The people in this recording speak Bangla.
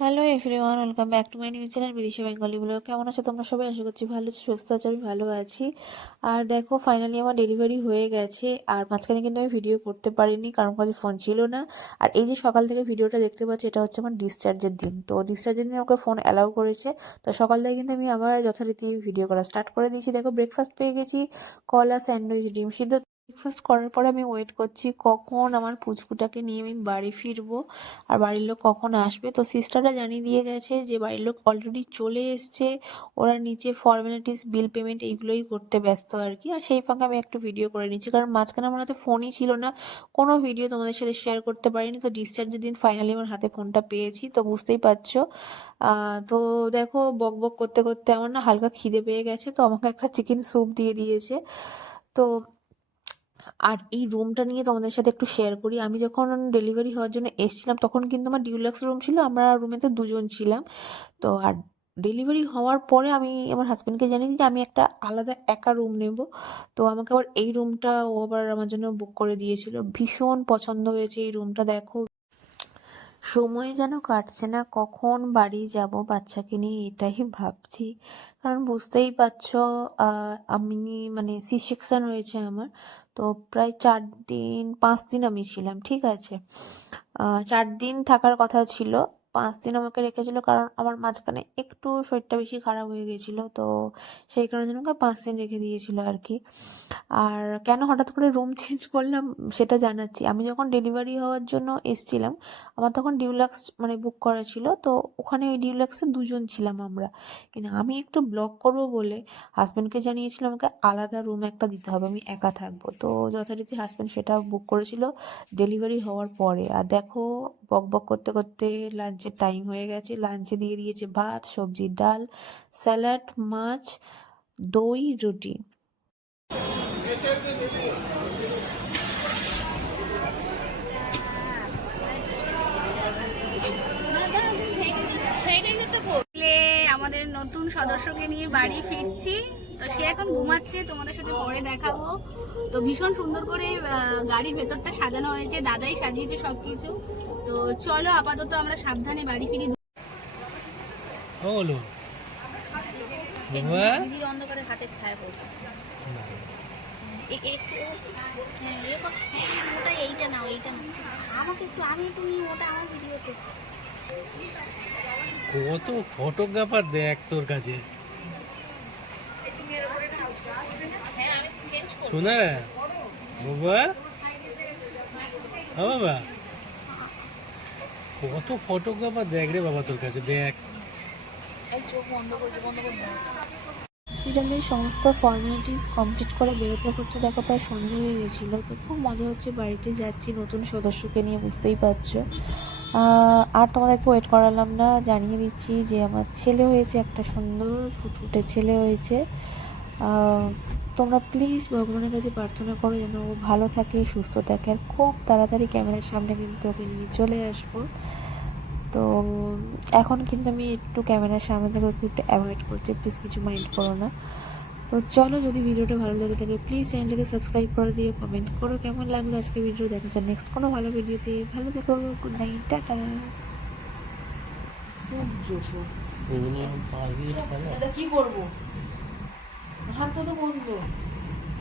Hello everyone welcome back to my new channel বিদেশি বেঙ্গলি ব্লগ কেমন আছো তোমরা সবাই? আশা করছি ভালো আছো, সুস্থ আছো, আমি ভালো আছি। আর দেখো ফাইনালি আমার ডেলিভারি হয়ে গেছে। আর মাঝখানে কিন্তু আমি ভিডিও করতে পারিনি, কারণ কাছে ফোন ছিল না। আর এই যে সকাল থেকে ভিডিওটা দেখতে পাচ্ছি, এটা হচ্ছে আমার ডিসচার্জের দিন। তো ডিসচার্জের দিন আমাকে ফোন অ্যালাউ করেছে। তো সকাল থেকে কিন্তু আমি আবার যথারীতি ভিডিও করা স্টার্ট করে দিয়েছি। দেখো ব্রেকফাস্ট পেয়ে গেছি, কলা স্যান্ডউইচ ডিম সিদ্ধ ব্রেকফাস্ট করার পরে আমি ওয়েট করছি কখন আমার পুচকুটাকে নিয়ে আমি বাড়ি ফিরবো। আর বাড়ির লোক কখন আসবে? তো সিস্টাররা জানিয়ে দিয়ে গেছে যে বাড়ির লোক অলরেডি চলে এসছে। ওরা নিচে ফর্মালিটিস বিল পেমেন্ট এইগুলোই করতে ব্যস্ত আর কি। আর সেই ফাঁকে আমি একটু ভিডিও করে নিচ্ছি। কারণ মাঝখানে আমার হাতে ফোনই ছিল না। কোনো ভিডিও তোমাদের সাথে শেয়ার করতে পারিনি। তো ডিসচার্জের দিন ফাইনালি আমার হাতে ফোনটা পেয়েছি। তো বুঝতেই পারছ। তো দেখো বক বক করতে করতে আমার না হালকা খিদে পেয়ে গেছে। তো আমাকে একটা চিকেন স্যুপ দিয়ে দিয়েছে। তো আর এই রুমটা নিয়ে তোমাদের সাথে একটু শেয়ার করি। আমি যখন ডেলিভারি হওয়ার জন্য এসেছিলাম, তখন কিন্তু আমার ডিউলাক্স রুম ছিল, আমরা রুমেতে দুজন ছিলাম। তো আর ডেলিভারি হওয়ার পরে আমি, আমার হাজব্যান্ডকে জানিয়েছি যে আমি একটা আলাদা একা রুম নেব। তো আমাকে আবার এই রুমটা ও আবার আমার জন্য বুক করে দিয়েছিল। ভীষণ পছন্দ হয়েছে এই রুমটা দেখো। সময় যেন কাটছে না, কখন বাড়ি যাব বাচ্চাকে নিয়ে এটাই ভাবছি। কারণ বুঝতেই পারছ আমি মানে সি সেকশন হয়েছে আমার, তো প্রায় চার দিন, পাঁচ দিন আমি ছিলাম, ঠিক আছে? চার দিন থাকার কথা ছিল পাঁচ দিন আমাকে রেখেছিল, কারণ আমার মাঝখানে একটু শরীরটা বেশি খারাপ হয়ে গেছিল, তো সেই কারণে আমাকে পাঁচ দিন রেখে দিয়েছিল আর কি। আর কেন হঠাৎ করে রুম চেঞ্জ করলাম সেটা জানাচ্ছি। আমি যখন ডেলিভারি হওয়ার জন্য এসছিলাম, আমার তখন ডিউলাক্স মানে বুক করা ছিল, তো ওখানে ওই ডিউলাক্সে দুজন ছিলাম আমরা। কিন্তু আমি একটু ব্লক করব বলে হাজব্যান্ডকে জানিয়েছিলাম আমাকে আলাদা রুম একটা দিতে হবে, আমি একা থাকব। তো যথারীতি হাজব্যান্ড সেটা বুক করেছিল ডেলিভারি হওয়ার পরে। আর দেখো বক বক করতে করতে লাঞ্চের টাইম হয়ে গেছে। লাঞ্চে দিয়ে দিয়েছে ভাত, সবজি, ডাল স্যালাড মাছ, দই, রুটি। আমাদের নতুন সদস্যকে নিয়ে বাড়ি ফিরছি। তো সে এখন ঘুমাচ্ছে, তোমাদের সাথে পরে দেখাবো। তো ভীষণ সুন্দর করে গাড়ির ভেতরটা সাজানো হয়েছে, দাদাই সাজিয়েছে সবকিছু। তো চলো আপাতত আমরা সাবধানে বাড়ি ফিরি। হলো। দিদির অন্ধকারে হাতের ছায়া পড়ছে। হ্যাঁ, হ্যাঁ, ওটা এইটা নাও এইটা নাও। আমাকে একটু আমি একটু নিই ওটা আমার ভিডিওতে কত ফটোগ্রাফার দেখ তোর কাছে। হ্যাঁ শোনা? বাবা? হ্যাঁ বাবা। কত ফটোগ্রাফার দেখ রে বাবা তোর কাছে দেখ। হসপিটালের সমস্ত ফর্মালিটিস কমপ্লিট করে বেরোতে করতে দেখো প্রায় সন্ধে হয়ে গেছিল তো খুব মজা হচ্ছে বাড়িতে যাচ্ছি নতুন সদস্যকে নিয়ে বুঝতেই পারছ। আহ, আর তোমাদেরকে ওয়েট করালাম না জানিয়ে দিচ্ছি যে আমার ছেলে হয়েছে একটা সুন্দর ফুটফুটে ছেলে হয়েছে। আহ, তোমরা প্লিজ ভগবানের কাছে প্রার্থনা করো যেন ও ভালো থাকে সুস্থ থাকে। আর খুব তাড়াতাড়ি ক্যামেরার সামনে কিন্তু ওকে নিয়ে চলে আসব। তো এখন কিন্তু আমি একটু ক্যামেরার সামনে থেকে ওকে একটু অ্যাভয়েড করছি। প্লিজ কিছু মাইন্ড করো না। তো চলো যদি ভিডিওটা ভালো লেগে থাকে প্লিজ চ্যানেলটাকে সাবস্ক্রাইব করে দিও। কমেন্ট করো কেমন লাগল আজকে ভিডিও দেখা যায় নেক্সট কোনো ভালো ভিডিওতে ভালো দেখো গুড নাইট টাটা কি করব? হাত তো বলব